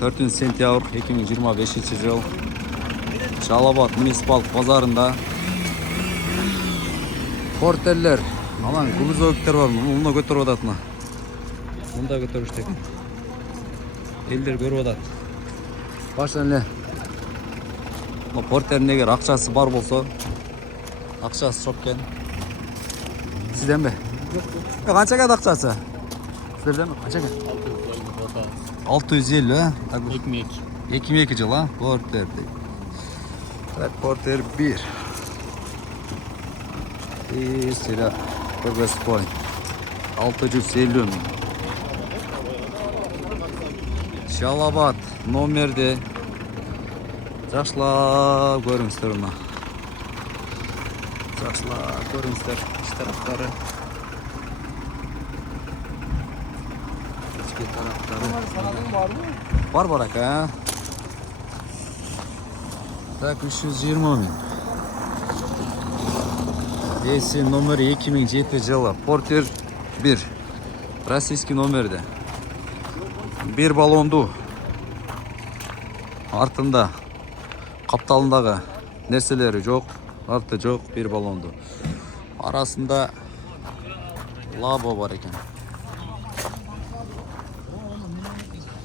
4 сентябрь 2025 жыл. Жалал-Абад муниципалдык базарында портерлер, анан грузовиктер бар, муну көтөрүп атат мына. Мында көтөрүштү экен. Элдер көрүп атат. Башынан эле мына портердин эгер акчасы бар болсо, акчасы жок экен. Сизденби? Жок. Канча экен акчасы? Сиздерден канча экен? 650, а? 2002 жыл, а? Портер. Так, портер 1. И силя көргөзбөй. 650 миң. Жалал-Абад номерде жакшылап көрүңүздөр мына. Жакшылап көрүңүздөр ич тараптары. Ички тараптары. Бар ака. Так, 320 миң. Эси номер 2007 жылы. Портер 1. Российский номерде. Bir балонду артында капталындагы нерселери жок, арты жок, bir балонду. Арасында лабо бар экен.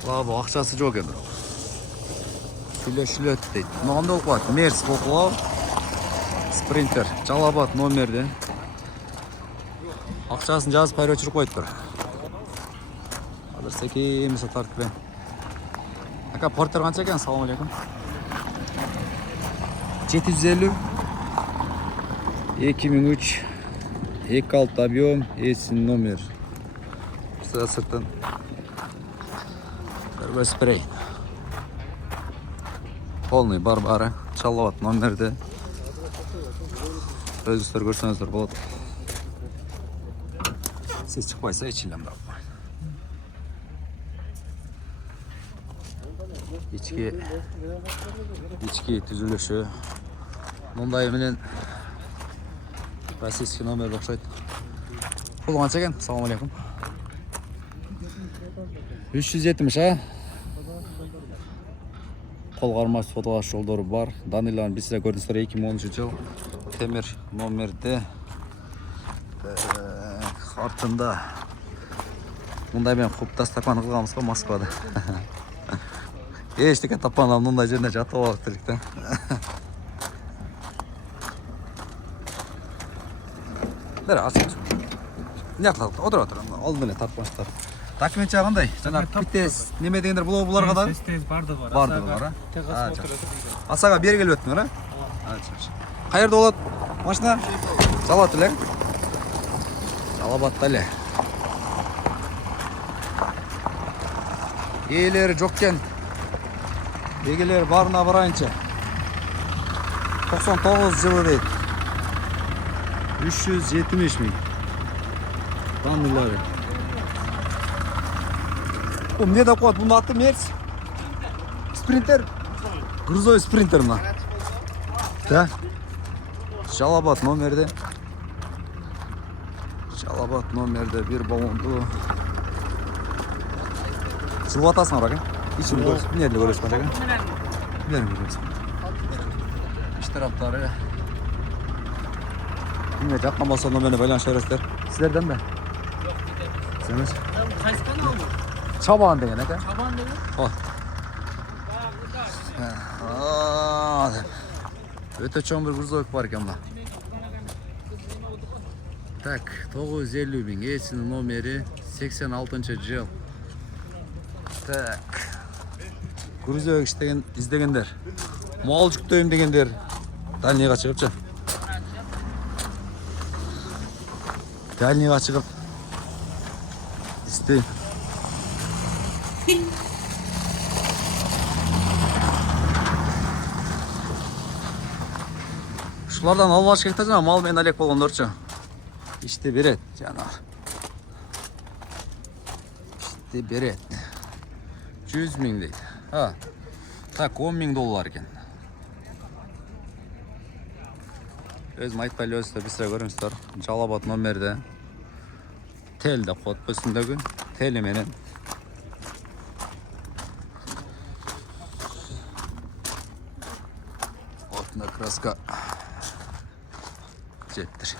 Лабо акчасы жок экен. Сүйлөшүлөт дейт. Мынандай болуп калат. Мерс болуп калат. Спринтер, Жалал-Абад номерде. Акчасын жазып кайра өчүрүп коюптур. Секем сатарып бен. Ака портер канча экен? Салам алейкум. 750 2003 2.6 объем, эсин номер. Сыртын первый спрей. Полный бар-бары. Жалал-Абад номерде. Өзүңүздөр көрсөңүздөр болот. Сиз чыкпайса ичилем да. İçki түзүлүшү. Мындай менен российский номер окшойт. Пул канча экен? Салам алейкум. 370, а? Кол кармаш фотолаш жолдору бар. Даныйларын бизде көрдүңүздөр 2013 жыл. Темир номерде. Артында мындай мен куптас тапан кылганбыз го Москвада. Эчтеке таппан мындай жерде жатып алып элек. Бер ачык. Мынакта отур. Алдын эле таппаштар. Документ кандай? Жана питес неме дегендер буларга да? Питес бардыгы бар. Бардыгы бар, а? Асага бери келип өттүңөр, а? Каерде болот? Машина? Жалат эле. Жалал-Абадта эле. Ээлери жок экен. Эгелер барына барайынча. 99 жылы дейт. 370 миң. Данылары. Бу эмне деп коет? Бунун аты Мерс? Спринтер? Грузовой спринтер мына. Да? Жалал-Абад номерде. Жалал-Абад номерде bir балонду. Жылып атасыңар ака? İçini görürsün. Nerede görürsün acaba? Nerede görürsün? İç taraftarı. Yine yapma masalına beni böyle şerefler. Sizlerden mi? Yok gidelim. Seniz? Kayskan mı? Çabağın degen aka. Çabağın degen? O. Öte çoğun bir грузовик var ekan da. Tak, 950 bin. Esinin nomeri 86. jıl. Tak. Грузовик издегендер. Мал жүктөйм дегендер. Дальныйга чыгыпчы. Дальныйга чыгып истейм. Ушулардан албаш керек да жана мал менен алек болгондорчу. İşte берет жана. İşte берет. 100 миң дейт. Ha. Так, 10 миң доллар екен. Өзім айтпай өзі бізге көріңіздер. Жалал-Абад номерде. Телді қот үстіндегі. Телі менен. Mına kraska жетtir.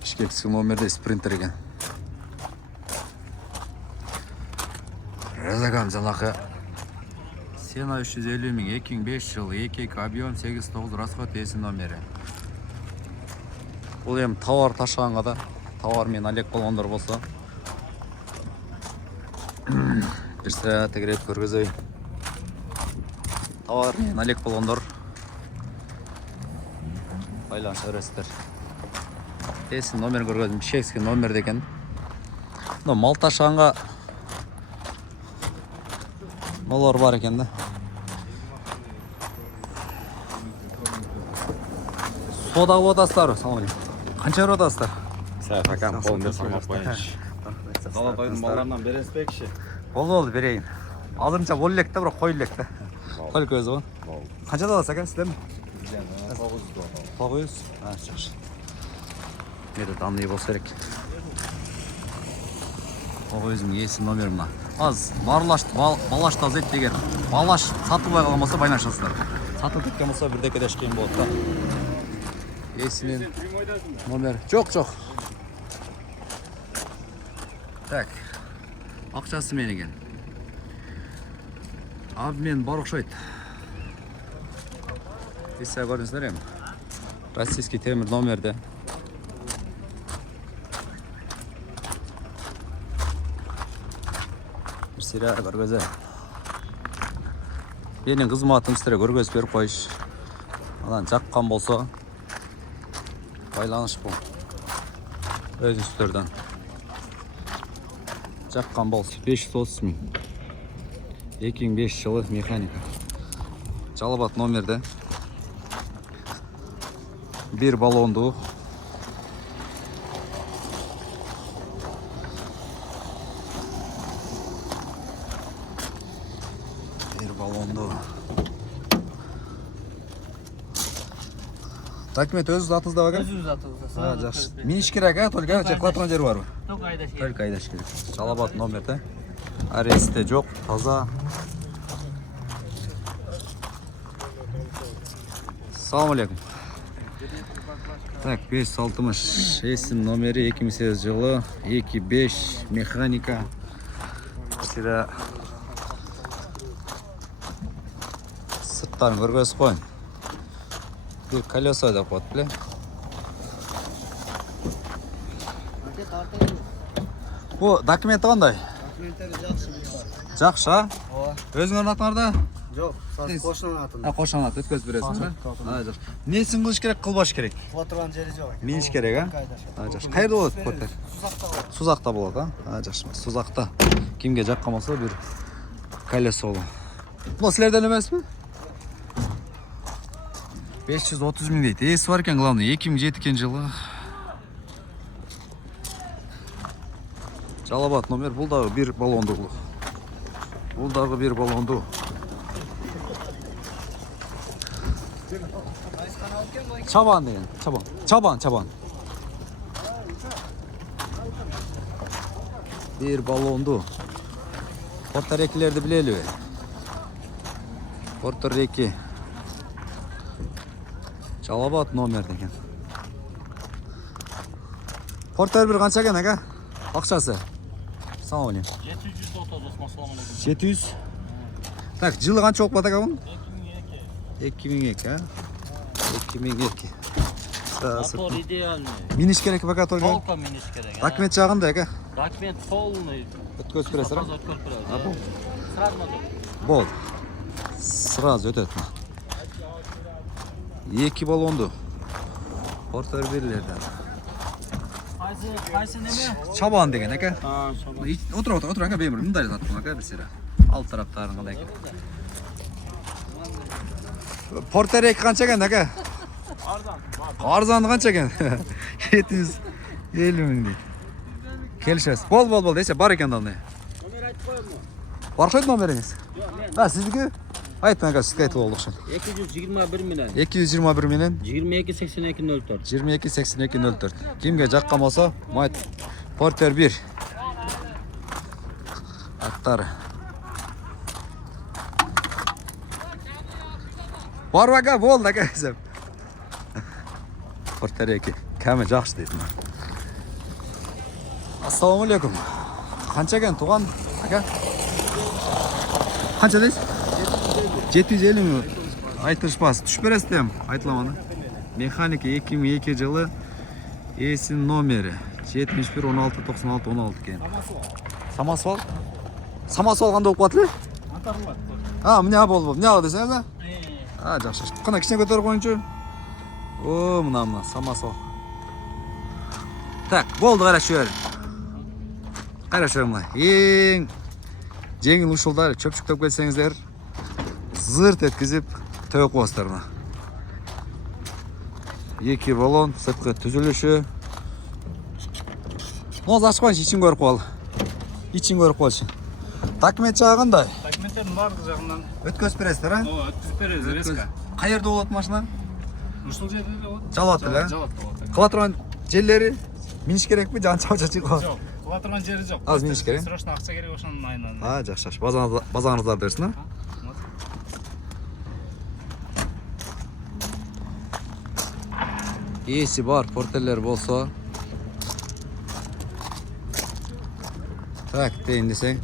Бишкек номерде спринтер екен. Разагам жалақы. Сена 350 мың, 2005 жыл, 2 объем 8-9 расход есі номері. Бұл ем тауар ташығанға да, тауар мен алек болғандар болса. Bir sıra tekrar көргізөй. Тауар мен алек болғандар. Байланыш өрестер. Есі номер көргізім, Бишкекский номер деген. Мал ташығанға малар бар екен да. Содағы отастар, салам алейкум. Қанша отастар? Сәй хакам қолында салмақ қойыншы. Қалатайдың баларынан береспекші. Болды берейін. Азырынша бол лекті, бірақ қой лекті. Қой көзі ғой. Қанша да аласақ, сіздер ме? 900. Жақсы. Меді данный болса керек. 900-ің есі номер мұна. Az балашты аз ет дегер. Балаш сатылбай қалмаса байланышасыздар. Сатылып кеткен болса бірдеке де шыққан болады да. Есінен номер. Жоқ. Так. Ақшасы мен екен. Абы мен бар ұқшайды. Есі көрдіңіздер ем. Российский темір номерде. Сірә көргөзі. Менің қызматым сірә көргөз беріп қойыш. Адан жаққан болса, байланыш бұл. Өз үстерден. Жаққан болса, 530 мың. 2005 жылы механика. Жалабат номерде. Bir балонду. Документ өз атыңызда бар? Өзіңіз атыңызда. Жақсы. Мен іш керек, только жақлатқан жер бар. Только айдаш керек. Только айдаш керек. Жалабат номерде. Аресте жоқ, таза. Салам алейкум. Так, 560. Есім номері 2008 жылы, 25 механика. Сірә сырттарын көргөз қойын. Bir колесо da koydu bile. Bu dokumenti qanday? Dokumentteri жақсы. Жақсы, ha? Өзіңнің атыңарда? Жоқ, қошынан атын. Қошан аты өткізіп бересің, ha? Жақсы. Несін қылыш керек, қылбаш керек? Қыла тұрған жері жоқ. Мейіш керек, ha? Жақсы. Қайда болады порттер? Сузақта болады, ha? Жақсы. Сузақта. Кімге жаққан болса бір колесо olur. Bu сілерден емес пе? 530 мың дейді. Есі бар екен, главный. 2007 жылы. Жалабат номер. Бұл дағы бір балонды. Бұл дағы бір балонды. Çaban deyin. Çaban. Bir balondu. Porto Riki'lerde bileli. Porto Riki. Жалабат номер деген. Портер бір қанша екен, аға? Ақшасы. Салам алейкум. 730 700. Так, жылы қанша болып бата бұның? 2002, а? 2002. Мотор идеальный. Миниш керек бака только? Толка миниш керек. Документ жағында, аға? Документ полный. Өткөз бересің, а? Өткөз. Сразу мотор. Бол. Сразу өтеді. Екі балонду. Портер бірлерден. Қайсы неме? Çaban деген, аға? Шабан. Отыр, аға, беймір. Мұндай заттың, аға, бір сері. Alt тараптарын қандай екен. Портер екі қанша екен, аға? Арзан қанша екен? 750 мың дейді. Келішесіз. Бол, десе, бар екен даңдай. Номер айтып қойым мұ? Бар қойды номеріңіз? Сіздікі? Айтын, аға, сізді айтып олдық шын. 221 менен. 221 менен? 228204. 228204. Кімге жаққан болса, майт Портер 1. Аттары. Барып ака, болды ака десем. Портер эки. Кәмі жақшы дейді. Ассалаумалейкум. Қанша екен туған ака? Қанша дейсіз? 750 ме? Айтырышпас. Түш бересіз дейм, айтыламаны. Механика 2002 жылы. Есін номері 71 16 96 16 кен. Самосвал? Самосвал қандай болып қатылы? Міне болып. Міне ала десеңіз, а? Жақшы. Қана кішіне көтеріп қойыншы. О, мына самосвал. Так, болды қараш жөр. Қараш жөр мұна. Ең жеңіл ұшылдар чөпшіктеп келсеңіздер, зырт еткізіп төк қостарына. 2 баллон, сыртқы түзіліші. Ноз ашқойыншы, için көріп қол. İçin көріп қолшы. Документ жағы қандай? Документтердің барлық жағынан Өткөз бересіздер, а? өткізіп береміз, резко. Қайерде болады машина? Ушул жерде болады. Жалат эле, а? Жалат болады. Қыла тұрған жерлері миниш керек пе? Жан чабыча чыгып. Жоқ, қыла тұрған жері жоқ. Аз миниш керек. Срочно ақша керек ошонун айынан. Жақшы. Базаңыздар дерсін, а? Есі бар, портерлер болса. Так, дейін десең.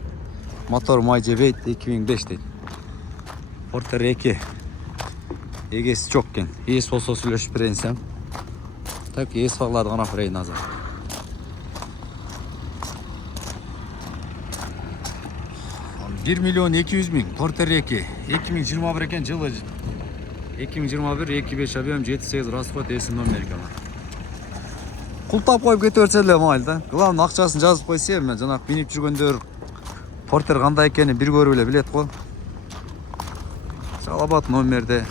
Мотор май жебейт 2005 дейді. Портер 2. Егесі жоқ кен. Ес болса сүйлешіп берейінсем. Так, ес бағлады ғана бірейін азар. $1 миллион 200 мың. Портер 2. 2021 екен жылы. 2021, 25 объем, 78 расход, есін номер екен. Құлтап қойып кете өртселі мағайды да. Главный ақшасын жазып қойсе, мен жаңақ беніп жүргендер портер қандай екені бір көрі білет қой. Жалабат номерде